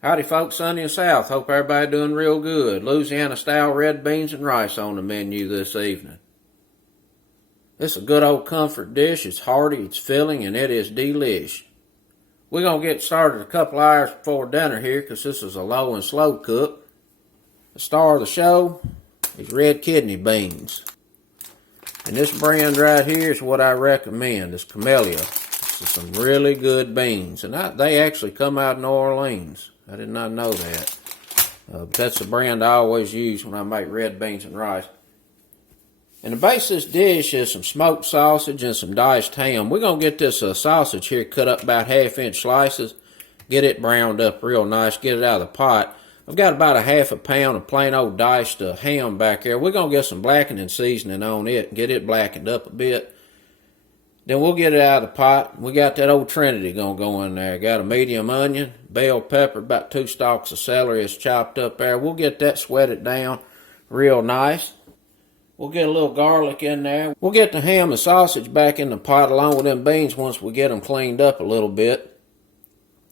Howdy folks, sunny and south. Hope everybody doing real good. Louisiana style red beans and rice on the menu this evening. This is a good old comfort dish. It's hearty, it's filling, and it is delish. We're going to get started a couple hours before dinner here because this is a low and slow cook. The star of the show is red kidney beans. And this brand right here is what I recommend. It's Camellia. This is some really good beans. And they actually come out of New Orleans. I did not know that. But that's the brand I always use when I make red beans and rice. And the base of this dish is some smoked sausage and some diced ham. We're going to get this sausage here cut up about 1/2 inch slices. Get it browned up real nice. Get it out of the pot. I've got about a 1/2 pound of plain old diced ham back there. We're going to get some blackening seasoning on it and get it blackened up a bit. Then we'll get it out of the pot. We got that old trinity going to go in there. Got a medium onion, bell pepper, about 2 stalks of celery is chopped up there. We'll get that sweated down real nice. We'll get a little garlic in there. We'll get the ham and sausage back in the pot along with them beans once we get them cleaned up a little bit.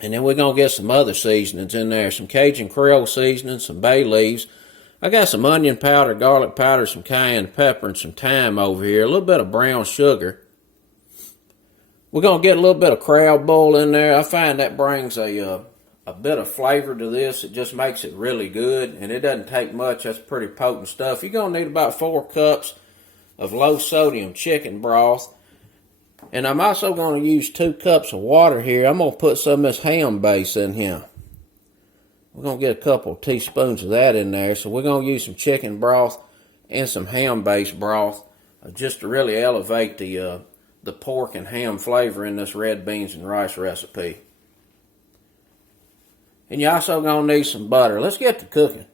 And then we're going to get some other seasonings in there. Some Cajun Creole seasoning, some bay leaves. I got some onion powder, garlic powder, some cayenne pepper, and some thyme over here. A little bit of brown sugar. We're going to get a little bit of crab boil in there. I find that brings a bit of flavor to this. It just makes it really good, and it doesn't take much. That's pretty potent stuff. You're going to need about 4 cups of low-sodium chicken broth. And I'm also going to use 2 cups of water here. I'm going to put some of this ham base in here. We're going to get a couple of teaspoons of that in there. So we're going to use some chicken broth and some ham-based broth just to really elevate the pork and ham flavor in this red beans and rice recipe. And you're also going to need some butter. Let's get to cooking.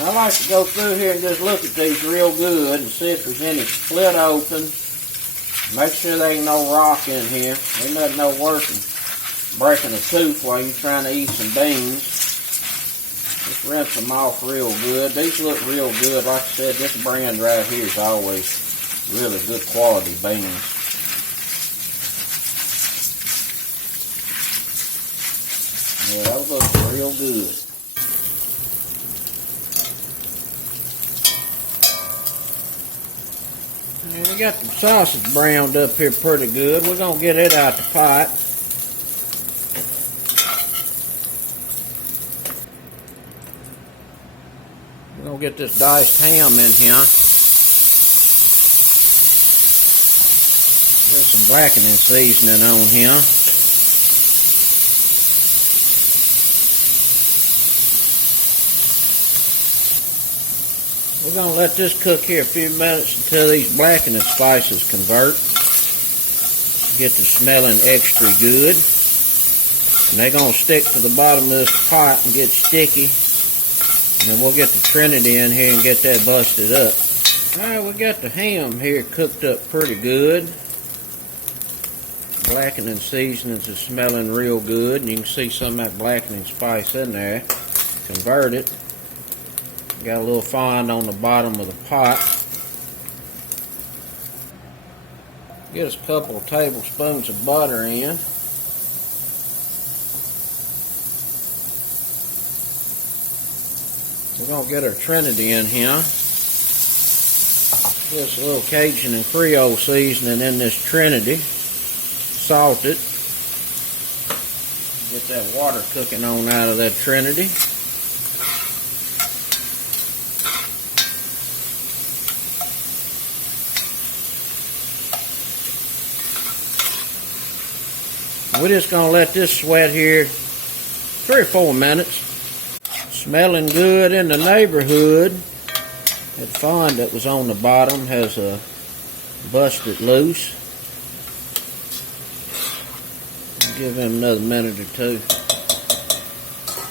I like to go through here and just look at these real good and see if there's any split open. Make sure there ain't no rock in here. Ain't nothing no worse than breaking a tooth while you're trying to eat some beans. Just rinse them off real good. These look real good. Like I said, this brand right here is always really good quality beans. Yeah, those look real good. And we got the sausage browned up here pretty good. We're going to get it out the pot. We're going to get this diced ham in here. There's some blackening seasoning on here. We're going to let this cook here a few minutes until these blackening spices convert. Get to smelling extra good. And they're going to stick to the bottom of this pot and get sticky. And then we'll get the trinity in here and get that busted up. Alright, we got the ham here cooked up pretty good. Blackening seasonings is smelling real good. And you can see some of that blackening spice in there. Convert it. Got a little fond on the bottom of the pot. Get us a couple of tablespoons of butter in. We're going to get our trinity in here. Just a little Cajun and Creole seasoning in this trinity. Salt it. Get that water cooking on out of that trinity. We're just going to let this sweat here 3 or 4 minutes. Smelling good in the neighborhood. That fond that was on the bottom has busted loose. Give him another minute or two.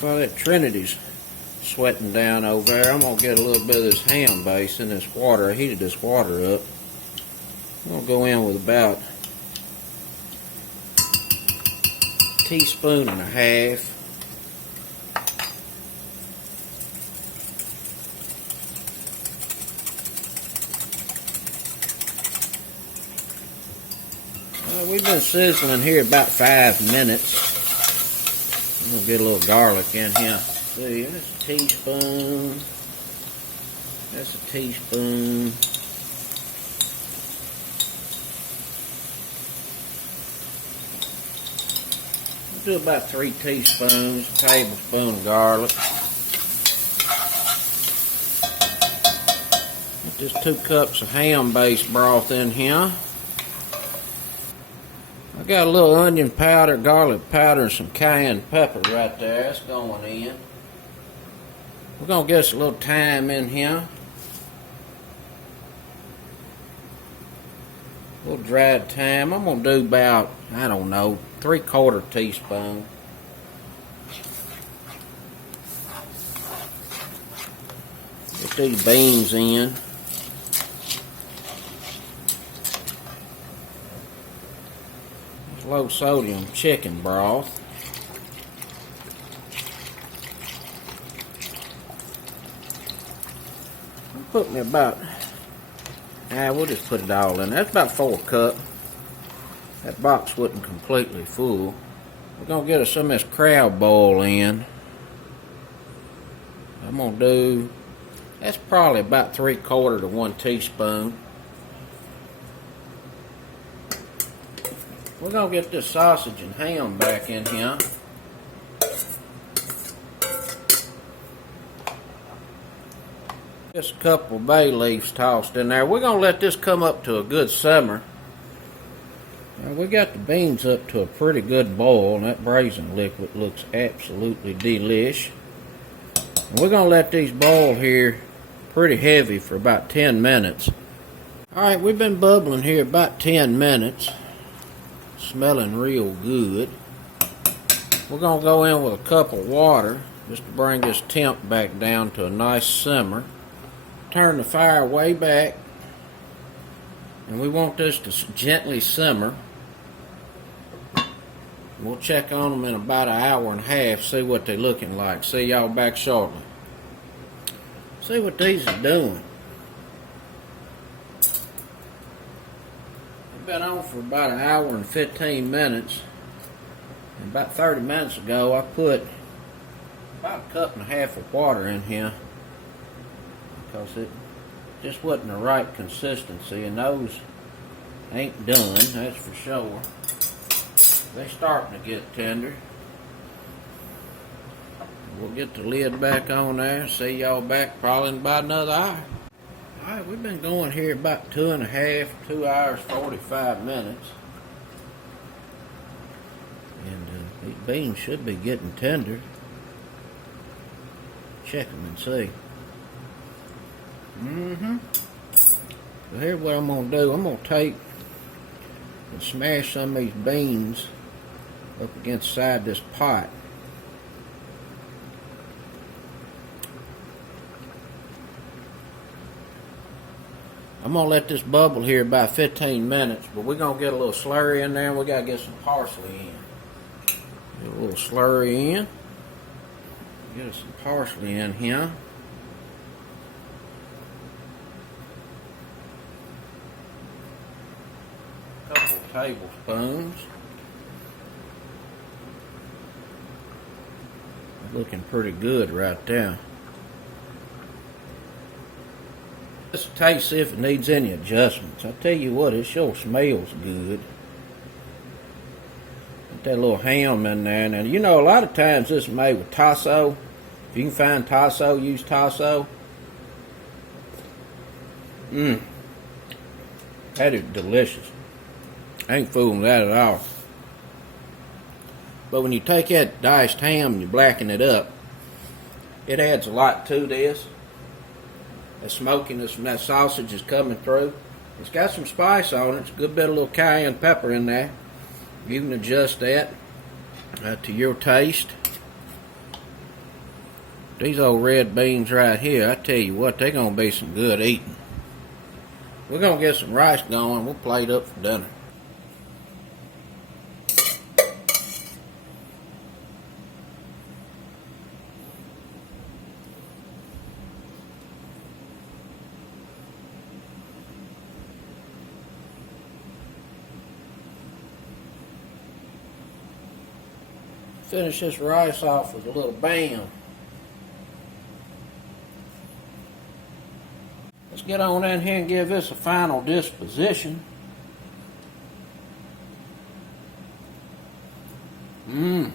Well, that trinity's sweating down over there. I'm going to get a little bit of this ham base in this water. I heated this water up. I'm going to go in with about a teaspoon and a half. We've been sizzling here about 5 minutes. I'm going to get a little garlic in here. See, that's a teaspoon. That's a teaspoon. I'll do about 3 teaspoons, a tablespoon of garlic. Put just 2 cups of ham-based broth in here. I got a little onion powder, garlic powder, and some cayenne pepper right there. That's going in. We're going to get us a little thyme in here. A little dried thyme. I'm going to do about, I don't know, 3/4 teaspoon. Get these beans in. Low sodium chicken broth. Put me about, we'll just put it all in. That's about 4 cups. That box wasn't completely full. We're going to get us some of this crab boil in. I'm going to do, that's probably about 3/4 to 1 teaspoon. We're going to get this sausage and ham back in here. Just a couple of bay leaves tossed in there. We're going to let this come up to a good simmer. Now we got the beans up to a pretty good boil, and that braising liquid looks absolutely delish. And we're going to let these boil here pretty heavy for about 10 minutes. Alright, we've been bubbling here about 10 minutes. Smelling real good. We're going to go in with a cup of water just to bring this temp back down to a nice simmer. Turn the fire way back, and we want this to gently simmer. We'll check on them in about 1.5 hours, see what they're looking like. See y'all back shortly. See what these are doing. Been on for about 1 hour and 15 minutes. And about 30 minutes ago I put about 1.5 cups of water in here because it just wasn't the right consistency, and those ain't done, that's for sure. They're starting to get tender. We'll get the lid back on there. See y'all back probably in about another hour. Alright, we've been going here about 2 hours, 45 minutes. And these beans should be getting tender. Check them and see. So here's what I'm going to do. I'm going to take and smash some of these beans up against the side of this pot. I'm going to let this bubble here about 15 minutes, but we're going to get a little slurry in there, and we got to get some parsley in. Get a little slurry in. Get us some parsley in here. A couple of tablespoons. Looking pretty good right there. Let's taste, see if it needs any adjustments. I tell you what, it sure smells good. Put that little ham in there. Now, you know, a lot of times this is made with tasso. If you can find tasso, use tasso. That is delicious. I ain't fooling with that at all. But when you take that diced ham and you blacken it up, it adds a lot to this. The smokiness from that sausage is coming through. It's got some spice on it. It's a good bit of little cayenne pepper in there. You can adjust that to your taste. These old red beans right here, I tell you what, they're going to be some good eating. We're going to get some rice going. We'll plate up for dinner. Finish this rice off with a little bam. Let's get on in here and give this a final disposition. Mm-hmm.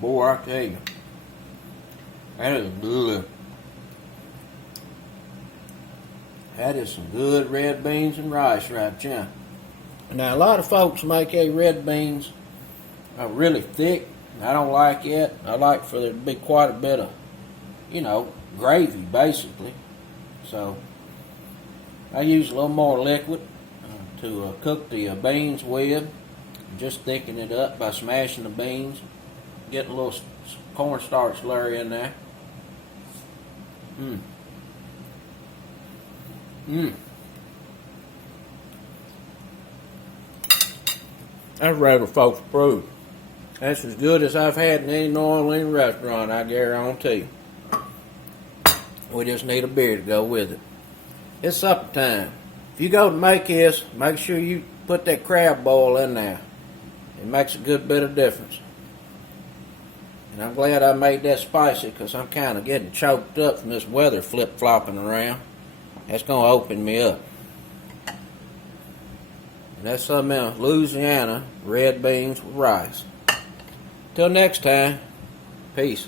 Boy, I tell you, that is good. That is some good red beans and rice right there. Now, a lot of folks make red beans really thick. I don't like it. I like for there to be quite a bit of, gravy, basically. So, I use a little more liquid to cook the beans with. Just thicken it up by smashing the beans. Getting a little cornstarch slurry in there. That's rather folks approved. That's as good as I've had in any New Orleans restaurant, I guarantee. We just need a beer to go with it. It's supper time. If you go to make this, make sure you put that crab boil in there. It makes a good bit of difference. And I'm glad I made that spicy because I'm kind of getting choked up from this weather flip-flopping around. That's going to open me up. And that's some Louisiana red beans with rice. Till next time, peace.